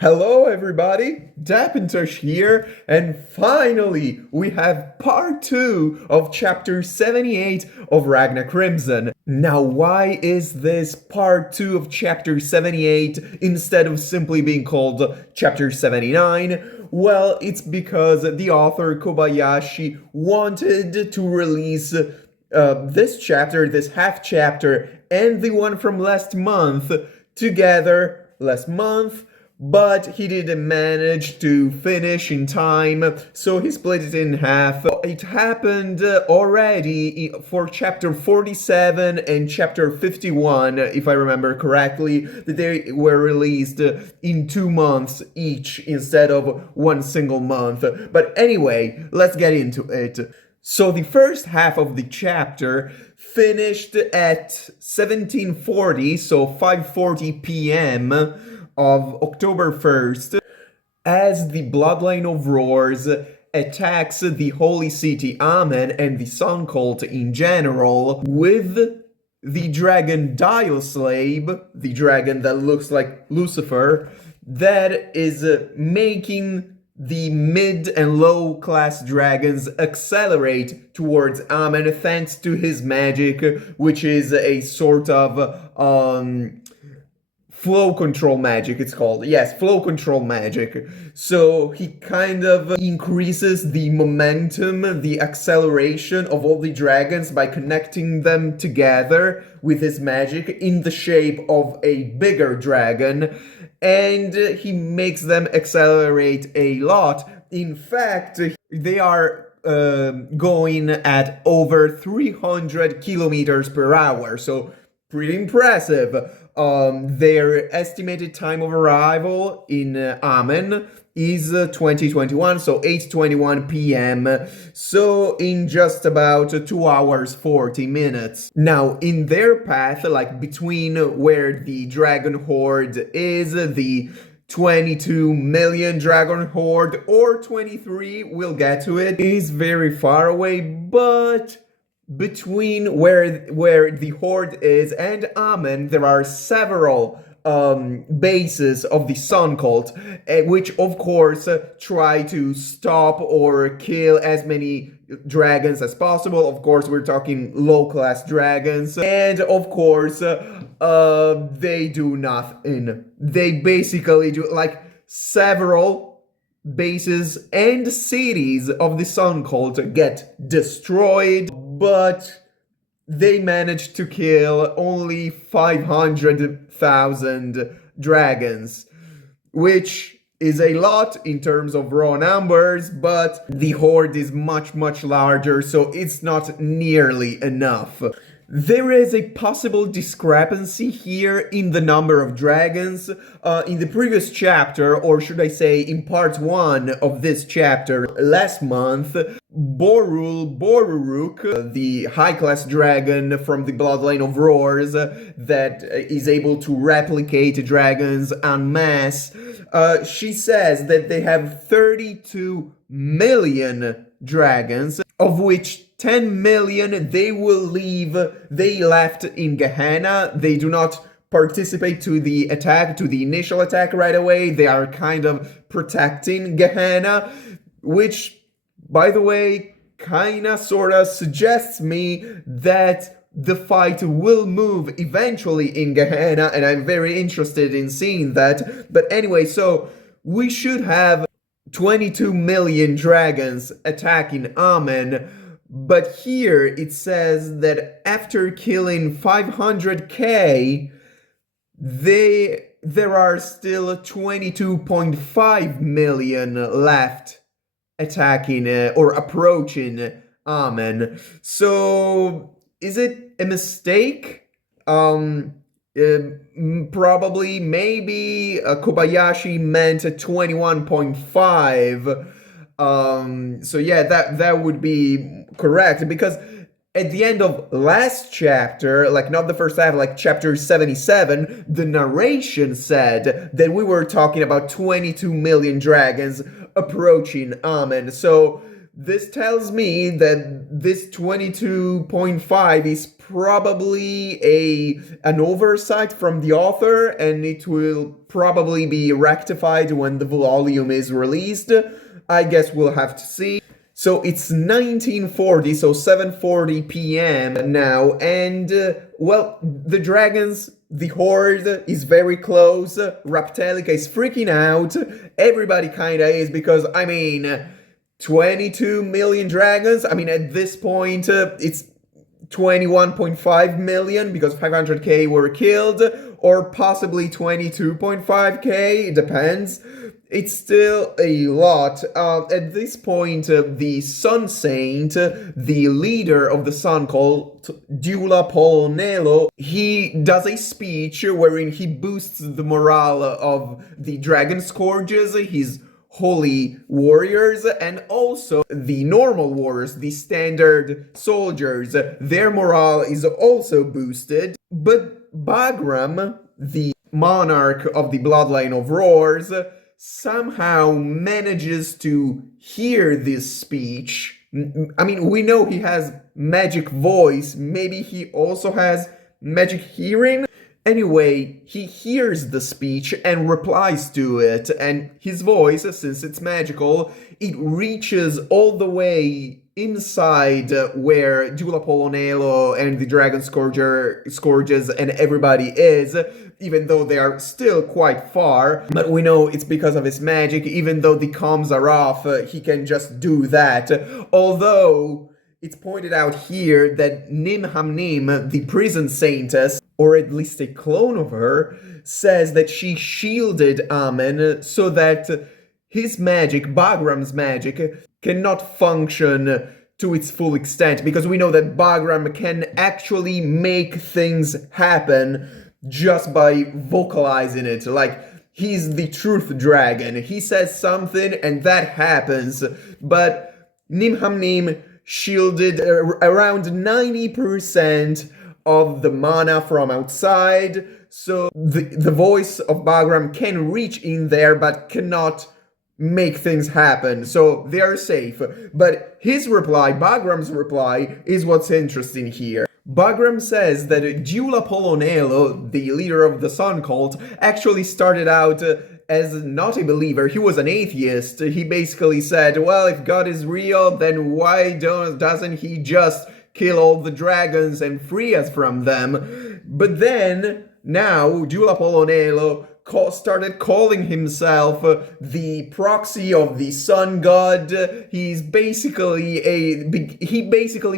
Hello everybody, Dapintosh here, and finally we have part 2 of chapter 78 of Ragna Crimson. Now why is this part 2 of chapter 78 instead of simply being called chapter 79? Well, it's because the author Kobayashi wanted to release this chapter, this half chapter, and the one from last month together last month, but he didn't manage to finish in time, so he split it in half. It happened already for chapter 47 and chapter 51, if I remember correctly, that they were released in 2 months each instead of one single month. But anyway, let's get into it. So the first half of the chapter finished at 1740, so 5:40 p.m. of October 1st, as the Bloodline of Roars attacks the Holy City Amen and the Sun Cult in general with the dragon Dioslave, the dragon that looks like Lucifer, that is making the mid and low class dragons accelerate towards Amen thanks to his magic, which is a sort of flow control magic, it's called. Yes, flow control magic. So he kind of increases the momentum, the acceleration of all the dragons by connecting them together with his magic in the shape of a bigger dragon, and he makes them accelerate a lot. In fact, they are going at over 300 kilometers per hour, so pretty impressive. Their estimated time of arrival in Amen is 2021, so 8:21 p.m. So in just about 2 hours 40 minutes. Now, in their path, like between where the dragon horde is, the 22 million dragon horde, or 23, we'll get to it, is very far away, but between where the horde is and Amen, there are several bases of the Sun Cult, which of course try to stop or kill as many dragons as possible. Of course, we're talking low-class dragons, and of course, they do nothing. They basically do like several bases and cities of the Sun Cult get destroyed, but they managed to kill only 500,000 dragons, which is a lot in terms of raw numbers, but the horde is much, much larger, so it's not nearly enough. There is a possible discrepancy here in the number of dragons. In the previous chapter, or should I say in part 1 of this chapter, last month, Boruruk, the high-class dragon from the Bloodline of Roars that is able to replicate dragons en masse, she says that they have 32 million dragons, of which 10 million they left in Gehenna. They do not participate to the attack, to the initial attack right away. They are kind of protecting Gehenna, which, by the way, kinda sorta suggests me that the fight will move eventually in Gehenna, and I'm very interested in seeing that. But anyway, so we should have 22 million dragons attacking Amen, but here it says that after killing 500k, there are still 22.5 million left attacking or approaching Amen. So is it a mistake? Probably, maybe Kobayashi meant 21.5. So yeah, that would be correct, because at the end of last chapter, like not the first half, like chapter 77, the narration said that we were talking about 22 million dragons approaching Amen. So this tells me that this 22.5 is probably an oversight from the author, and it will probably be rectified when the volume is released. I guess we'll have to see. So it's 1940, so 7:40 p.m. now, and well, the dragons, the horde is very close. Raptelica is freaking out. Everybody kinda is, because, I mean, 22 million dragons. I mean, at this point, it's 21.5 million because 500k were killed, or possibly 22.5k, it depends. It's still a lot. At this point, the Sun Saint, the leader of the Sun, called Dula Polonelo, he does a speech wherein he boosts the morale of the Dragon Scourges, his holy warriors, and also the normal warriors, the standard soldiers. Their morale is also boosted. But Bagram, the monarch of the bloodline of Roars, somehow manages to hear this speech. I mean, we know he has magic voice. Maybe he also has magic hearing. Anyway, he hears the speech and replies to it, and his voice, since it's magical, it reaches all the way inside where Dula Polonelo and the Dragon Scourges and everybody is, even though they are still quite far. But we know it's because of his magic. Even though the comms are off, he can just do that. Although, it's pointed out here that Nimhamnim, the prison saintess, or at least a clone of her, says that she shielded Amen so that his magic, Bagram's magic, cannot function to its full extent, because we know that Bagram can actually make things happen just by vocalizing it. Like, he's the truth dragon. He says something and that happens. But Nimhamnim shielded around 90% of the mana from outside, so the voice of Bagram can reach in there but cannot make things happen, so they are safe. But his reply, Bagram's reply, is what's interesting here. Bagram says that Dula Polonelo, the leader of the Sun cult, actually started out as not a believer. He was an atheist. He basically said, well, if God is real, then why doesn't he just kill all the dragons and free us from them? But then, now, Dula Polonelo started calling himself the proxy of the sun god. He basically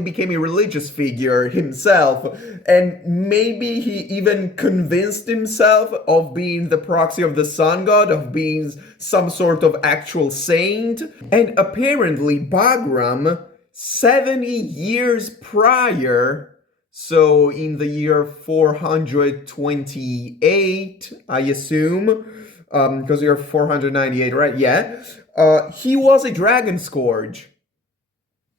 became a religious figure himself, and maybe he even convinced himself of being the proxy of the sun god, of being some sort of actual saint. And apparently Bagram, 70 years prior, so in the year 428, I assume, because you're 498, right? Yeah. He was a Dragon Scourge.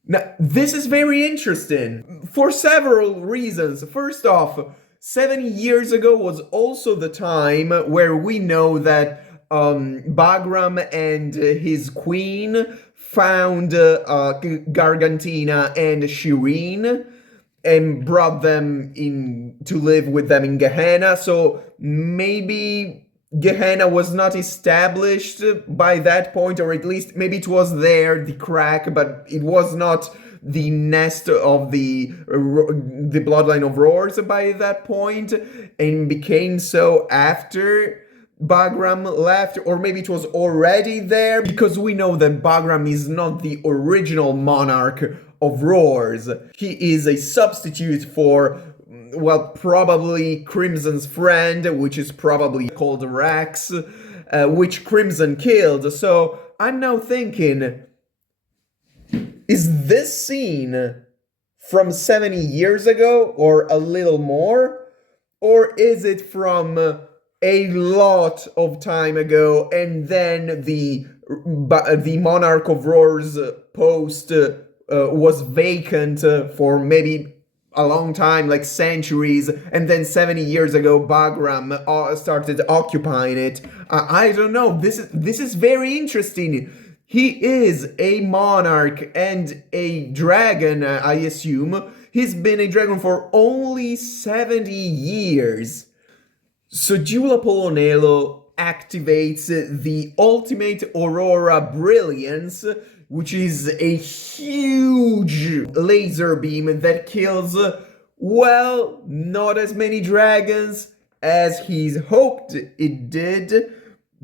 Now, this is very interesting for several reasons. First off, 70 years ago was also the time where we know that Bagram and his queen found Gargantina and Shireen and brought them in to live with them in Gehenna. So maybe Gehenna was not established by that point, or at least maybe it was there, the crack, but it was not the nest of the bloodline of Roars by that point, and became so after Bagram left, or maybe it was already there, because we know that Bagram is not the original monarch of Roars. He is a substitute for, well, probably Crimson's friend, which is probably called Rax, which Crimson killed. So I'm now thinking, is this scene from 70 years ago, or a little more? Or is it from a lot of time ago, and then the Monarch of Roar's post was vacant for maybe a long time, like centuries, and then 70 years ago Bagram started occupying it. I don't know. This is very interesting. He is a monarch and a dragon, I assume. He's been a dragon for only 70 years. So Giulio Polonelo activates the ultimate Aurora Brilliance, which is a huge laser beam that kills, well, not as many dragons as he's hoped it did,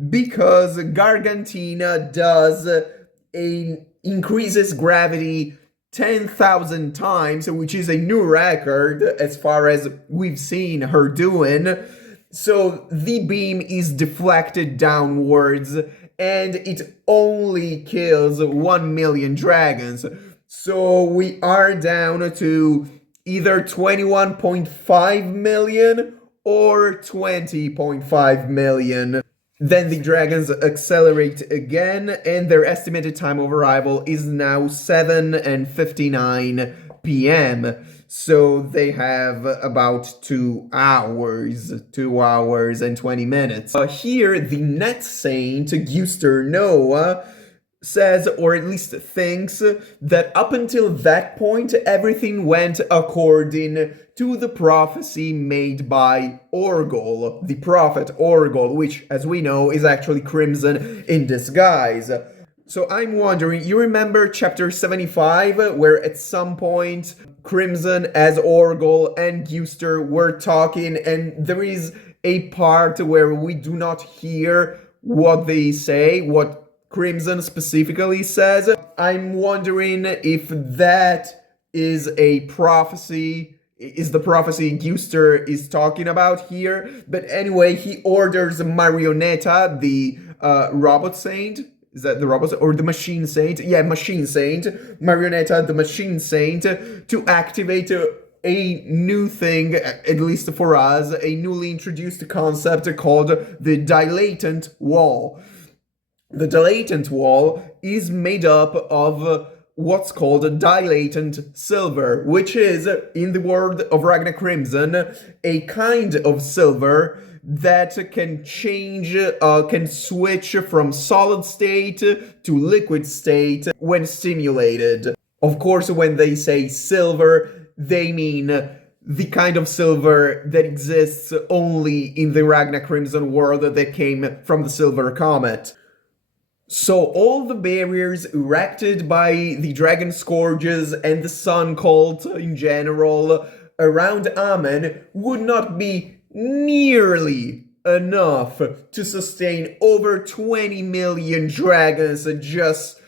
because Gargantina does increases gravity 10,000 times, which is a new record as far as we've seen her doing. So the beam is deflected downwards and it only kills 1 million dragons. So we are down to either 21.5 million or 20.5 million. Then the dragons accelerate again, and their estimated time of arrival is now 7:59 p.m. So they have about 2 hours, 2 hours and 20 minutes. Here, the net saint, Guster Noah, says, or at least thinks, that up until that point, everything went according to the prophecy made by Orgol, the prophet Orgol, which, as we know, is actually Crimson in disguise. So I'm wondering, you remember chapter 75, where at some point Crimson as Orgol and Guster were talking, and there is a part where we do not hear what they say, what Crimson specifically says. I'm wondering if that is a prophecy, is the prophecy Guster is talking about here. But anyway, he orders Marionetta, the robot saint. Is that the robot or the machine saint? Yeah, machine saint. Marionetta, the machine saint, to activate a new thing, at least for us, a newly introduced concept called the dilatant wall. The dilatant wall is made up of what's called dilatant silver, which is, in the world of Ragna Crimson, a kind of silver that can change, can switch from solid state to liquid state when stimulated. Of course, when they say silver, they mean the kind of silver that exists only in the Ragna Crimson world that came from the Silver Comet. So all the barriers erected by the Dragon Scourges and the Sun Cult in general around Amen would not be nearly enough to sustain over 20 million dragons just,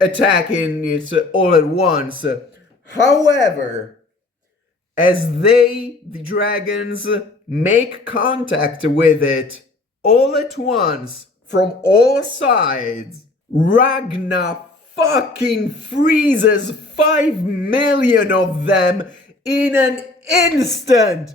attacking it all at once. However, as the dragons, make contact with it all at once, from all sides, Ragna fucking freezes 5 million of them in an instant!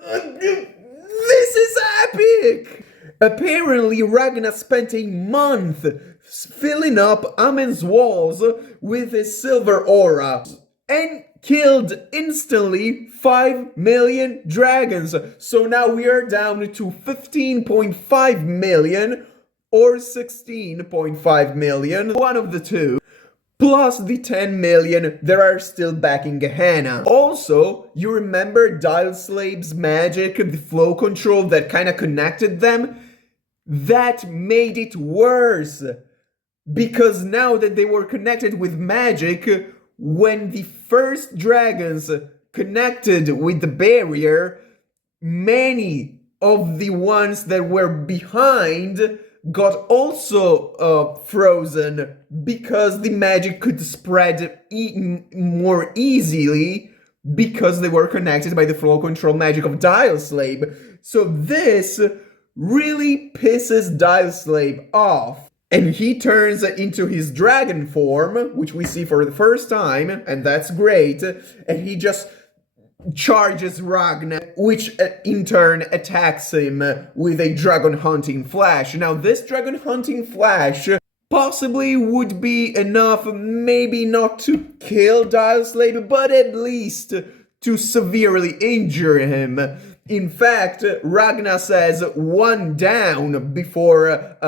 This is epic! Apparently, Ragna spent a month filling up Amen's walls with his silver aura and killed instantly 5 million dragons. So now we are down to 15.5 million or 16.5 million, one of the two, plus the 10 million that are still back in Gehenna. Also, you remember Dialslave's magic, the flow control that kind of connected them? That made it worse, because now that they were connected with magic, when the first dragons connected with the barrier, many of the ones that were behind got also frozen, because the magic could spread more easily because they were connected by the flow control magic of Dialslave. So this really pisses Dialslave off. And he turns into his dragon form, which we see for the first time, and that's great. And he just charges Ragna, which in turn attacks him with a dragon hunting flash. Now, this dragon hunting flash possibly would be enough, maybe not to kill Dialslave, but at least to severely injure him. In fact, Ragna says one down before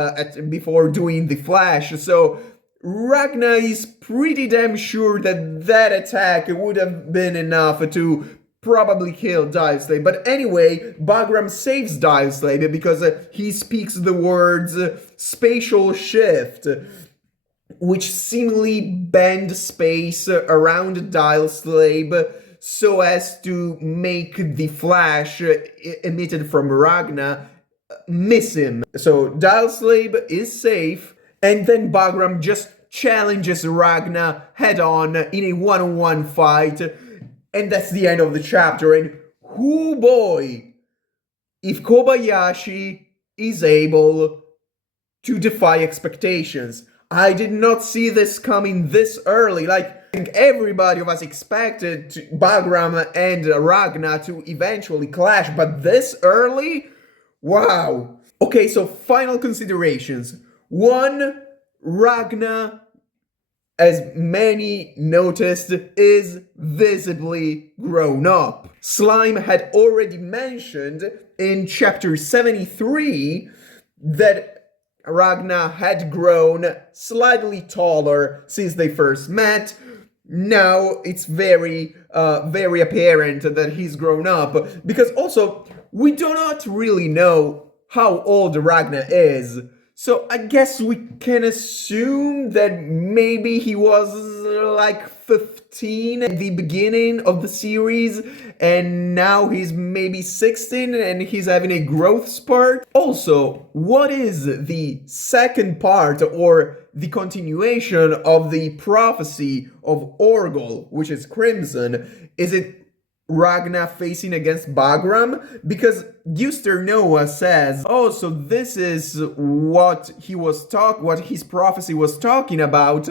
doing the flash. So Ragna is pretty damn sure that that attack would have been enough to probably kill Dialslave. But anyway, Bagram saves Dialslave because he speaks the words spatial shift, which seemingly bend space around Dialslave so as to make the flash emitted from Ragna miss him. So Dialslave is safe, and then Bagram just challenges Ragna head on in a one-on-one fight, and that's the end of the chapter. And whoo boy, if Kobayashi is able to defy expectations. I did not see this coming this early. Like, I think everybody of us expected Bagram and Ragna to eventually clash, but this early? Wow. Okay, so final considerations. One, Ragna, as many noticed, is visibly grown up. Slime had already mentioned in chapter 73 that Ragna had grown slightly taller since they first met. Now it's very apparent that he's grown up, because also we do not really know how old Ragna is. So I guess we can assume that maybe he was like 15 at the beginning of the series, and now he's maybe 16 and he's having a growth spurt. Also, what is the second part or the continuation of the prophecy of Orgol, which is Crimson? Is it Ragna facing against Bagram? Because Guster Noah says, oh, so this is what his prophecy was talking about.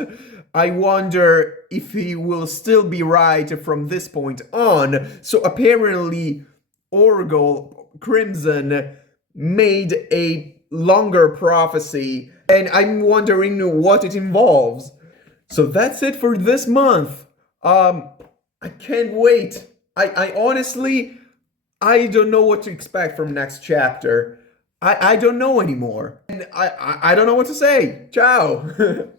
I wonder if he will still be right from this point on. So apparently Orgol, Crimson, made a longer prophecy, and I'm wondering what it involves. So that's it for this month. I can't wait. I honestly, I don't know what to expect from next chapter. I don't know anymore. And I don't know what to say. Ciao.